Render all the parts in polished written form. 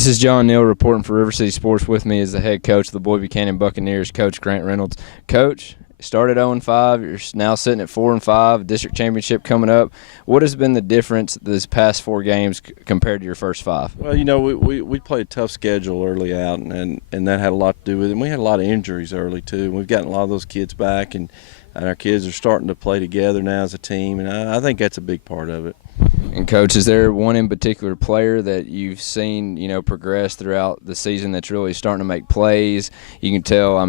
This is John Neal reporting for River City Sports. With me is the head coach of the Boyd Buchanan Buccaneers, Coach Grant Reynolds. Coach, started 0-5. You're now sitting at 4-5. District championship coming up. What has been the difference this past 4 games compared to your first 5? Well, we played a tough schedule early out, and that had a lot to do with it. And we had a lot of injuries early too. And we've gotten a lot of those kids back, and our kids are starting to play together now as a team, and I think that's a big part of it. And, Coach, is there one in particular player that you've seen, progress throughout the season that's really starting to make plays? You can tell,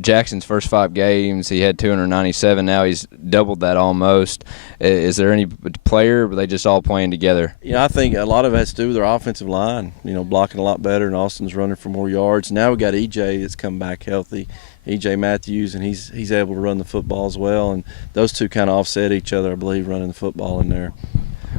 Jackson's first 5 games, he had 297. Now he's doubled that almost. Is there any player, or are they just all playing together? I think a lot of it has to do with their offensive line, blocking a lot better, and Austin's running for more yards. Now we got EJ that's come back healthy, EJ Matthews, and he's able to run the football as well. And those two kind of offset each other, I believe, running the football in there.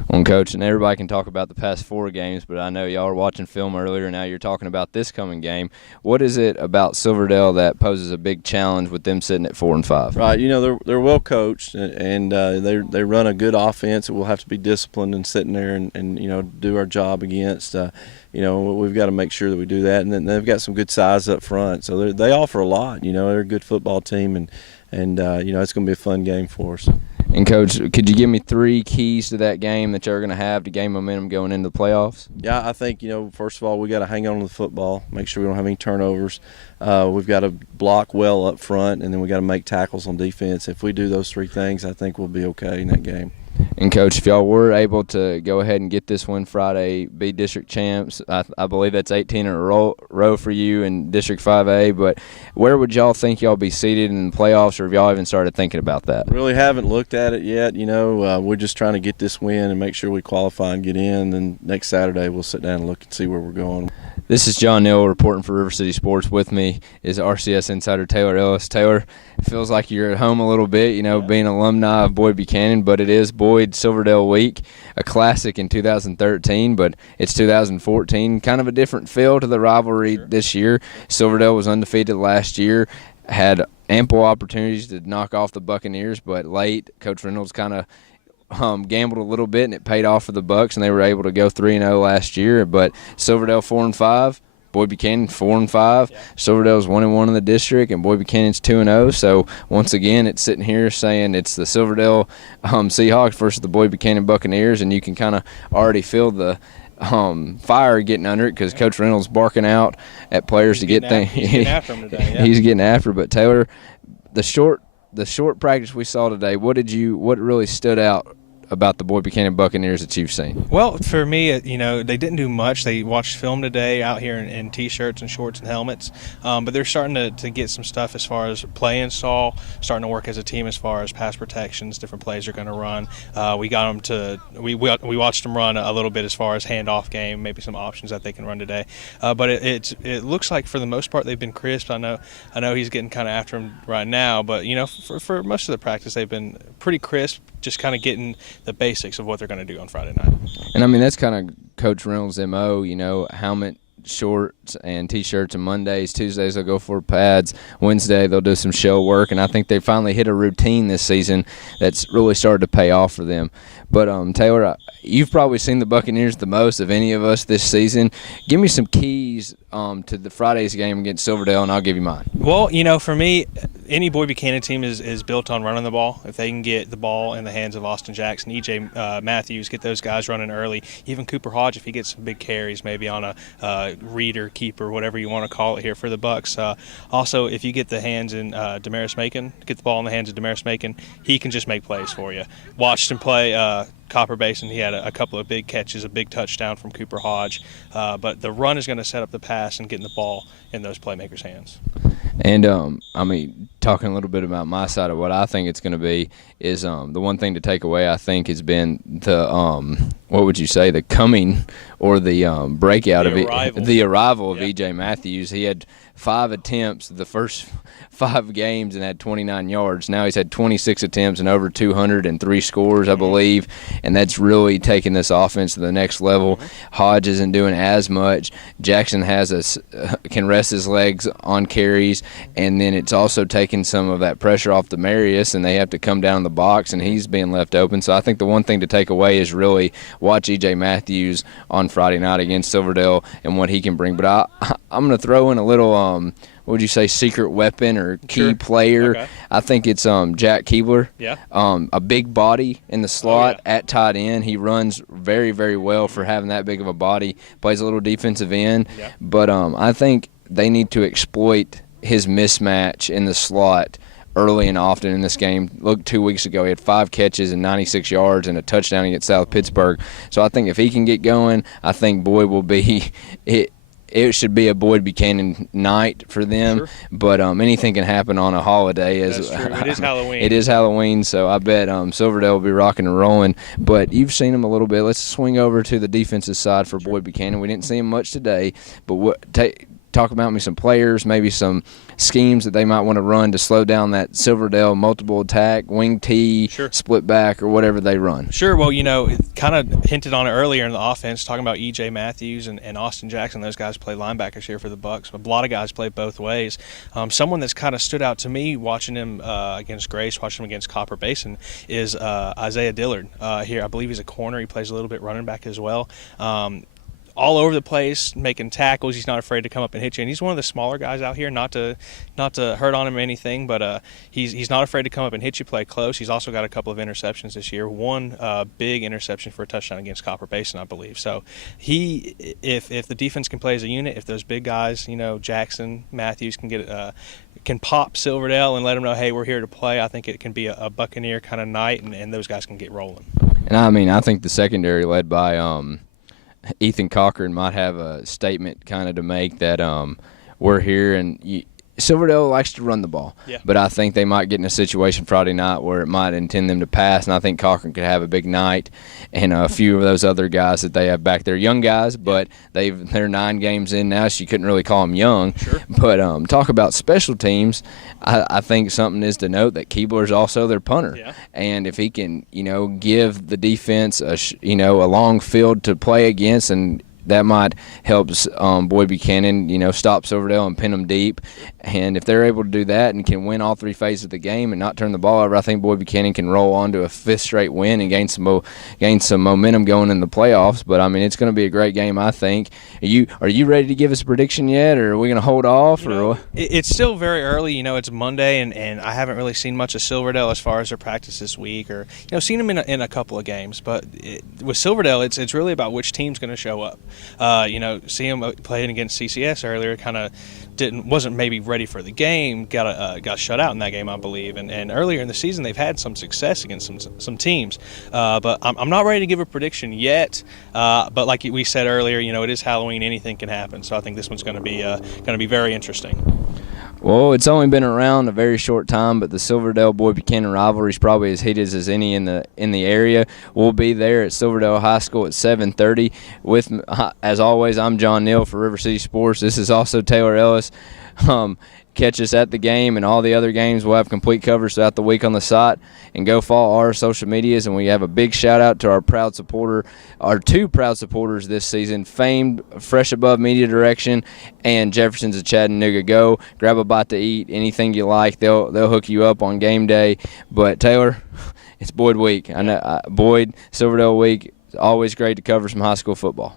Well, Coach, and everybody can talk about the past 4 games, but I know y'all were watching film earlier. Now you're talking about this coming game. What is it about Silverdale that poses a big challenge with them sitting at 4-5? Right, they're well coached, and they run a good offense that we'll have to be disciplined and sitting there and do our job against. We've got to make sure that we do that, and then they've got some good size up front, so they offer a lot. They're a good football team, and it's going to be a fun game for us. And, Coach, could you give me 3 keys to that game that you're going to have to gain momentum going into the playoffs? Yeah, I think, first of all, we got to hang on to the football, make sure we don't have any turnovers. We've got to block well up front, and then we got to make tackles on defense. If we do those 3 things, I think we'll be okay in that game. And, Coach, if y'all were able to go ahead and get this win Friday, be district champs, I believe that's 18 in a row for you in District 5A, but where would y'all think y'all be seated in the playoffs, or have y'all even started thinking about that? Really haven't looked at it yet. We're just trying to get this win and make sure we qualify and get in. Then next Saturday we'll sit down and look and see where we're going. This is John Neal reporting for River City Sports. With me is RCS insider Taylor Ellis. Taylor, it feels like you're at home a little bit, being alumni of Boyd Buchanan, but it is Boyd Silverdale Week, a classic in 2013, but it's 2014. Kind of a different feel to the rivalry this year. Silverdale was undefeated last year, had ample opportunities to knock off the Buccaneers, but late, Coach Reynolds kind of gambled a little bit, and it paid off for the Bucs, and they were able to go 3-0 last year. But Silverdale 4-5, Boyd Buchanan 4-5. Yeah. Silverdale's 1-1 in the district, and Boyd Buchanan's 2-0. So once again, it's sitting here saying it's the Silverdale Seahawks versus the Boyd Buchanan Buccaneers, and you can kind of already feel the fire getting under it because Coach Reynolds barking out at players to get things. He's getting after them today. Yeah. He's getting after. But Taylor, the short practice we saw today, what really stood out about the Boyd Buchanan Buccaneers that you've seen? Well, for me, they didn't do much. They watched film today out here in T-shirts and shorts and helmets, but they're starting to get some stuff as far as play install, starting to work as a team as far as pass protections, different plays they're going to run. We got them to we watched them run a little bit as far as handoff game, maybe some options that they can run today. But it looks like for the most part they've been crisp. I know he's getting kind of after him right now, but for most of the practice they've been pretty crisp, just kind of getting the basics of what they're going to do on Friday night. And that's kind of Coach Reynolds' MO, helmet, shorts, and T-shirts on Mondays. Tuesdays they'll go for pads. Wednesday they'll do some shell work, and I think they finally hit a routine this season that's really started to pay off for them. But Taylor, you've probably seen the Buccaneers the most of any of us this season. Give me some keys to the Friday's game against Silverdale, and I'll give you mine. Well, for me, any Boyd Buchanan team is built on running the ball. If they can get the ball in the hands of Austin Jackson, EJ Matthews, get those guys running early. Even Cooper Hodge, if he gets some big carries, maybe on a reader, keeper, whatever you want to call it here for the Bucs. Also, if you get the hands in Damaris Macon, get the ball in the hands of Damaris Macon, he can just make plays for you. Watched him play Copper Basin. He had a couple of big catches, a big touchdown from Cooper Hodge. But the run is going to set up the pass and getting the ball in those playmakers' hands. And, talking a little bit about my side of what I think it's going to be is the one thing to take away, I think, has been the, what would you say, the coming or the breakout the arrival of E.J. Matthews. He had 5 attempts the first 5 games and had 29 yards. Now he's had 26 attempts and over 203 scores, I believe, and that's really taking this offense to the next level. Hodge isn't doing as much. Jackson can rest his legs on carries, and then it's also taking taking some of that pressure off Demarius, and they have to come down the box, and he's being left open. So I think the one thing to take away is really watch E.J. Matthews on Friday night against Silverdale and what he can bring. But I'm going to throw in a little what would you say, secret weapon or key player? Okay. I think it's Jack Keebler. Yeah. A big body in the slot at tight end. He runs very, very well for having that big of a body. Plays a little defensive end. Yeah. But I think they need to exploit his mismatch in the slot early and often in this game. Look, 2 weeks ago, he had 5 catches and 96 yards and a touchdown against South Pittsburgh. So I think if he can get going, I think Boyd will be it should be a Boyd Buchanan night for them. Sure. But anything can happen on a holiday. That's true. It is Halloween. It is Halloween, so I bet Silverdale will be rocking and rolling. But you've seen him a little bit. Let's swing over to the defensive side for Boyd Buchanan. We didn't see him much today, but talk about me some players, maybe some schemes that they might want to run to slow down that Silverdale multiple attack, wing T, split back, or whatever they run. Sure. Well, kind of hinted on it earlier in the offense, talking about E.J. Matthews and Austin Jackson. Those guys play linebackers here for the Bucks. A lot of guys play both ways. Someone that's kind of stood out to me watching him against Grace, watching him against Copper Basin, is Isaiah Dillard. Here, I believe he's a corner. He plays a little bit running back as well. All over the place, making tackles. He's not afraid to come up and hit you. And he's one of the smaller guys out here. Not to hurt on him or anything, but he's not afraid to come up and hit you, play close. He's also got a couple of interceptions this year. One big interception for a touchdown against Copper Basin, I believe. So if the defense can play as a unit, if those big guys, Jackson, Matthews can pop Silverdale and let them know, hey, we're here to play, I think it can be a Buccaneer kind of night, and those guys can get rolling. And I think the secondary led by Ethan Cochran might have a statement kind of to make that we're here, and Silverdale likes to run the ball. Yeah. But I think they might get in a situation Friday night where it might intend them to pass, and I think Cochran could have a big night, and a few of those other guys that they have back there, young guys, but they're 9 games in now, so you couldn't really call them young. Sure. But talk about special teams, I think something is to note that Keebler is also their punter. Yeah. And if he can, give the defense a long field to play against, and that might help Boyd Buchanan, stop Silverdale and pin them deep. And if they're able to do that and can win all 3 phases of the game and not turn the ball over, I think Boyd Buchanan can roll on to a 5th straight win and gain some momentum going in the playoffs. But, it's going to be a great game, I think. Are you ready to give us a prediction yet, or are we going to hold off? It's still very early. It's Monday, and I haven't really seen much of Silverdale as far as their practice this week, or seen them in a couple of games. But with Silverdale, it's really about which team's going to show up. See him playing against CCS earlier, kind of wasn't maybe ready for the game, got shut out in that game, I believe. And earlier in the season, they've had some success against some teams. But I'm not ready to give a prediction yet. But like we said earlier, it is Halloween, anything can happen. So I think this one's going to be very interesting. Well, it's only been around a very short time, but the Silverdale Boyd Buchanan rivalry is probably as heated as any in the area. We'll be there at Silverdale High School at 7:30. As always, I'm John Neal for River City Sports. This is also Taylor Ellis. Catch us at the game and all the other games. We'll have complete coverage throughout the week on the site. And go follow our social medias. And we have a big shout-out to our two proud supporters this season, famed Fresh Above Media Direction and Jefferson's of Chattanooga. Go grab a bite to eat, anything you like. They'll hook you up on game day. But, Taylor, it's Boyd week. I know Boyd, Silverdale week. It's always great to cover some high school football.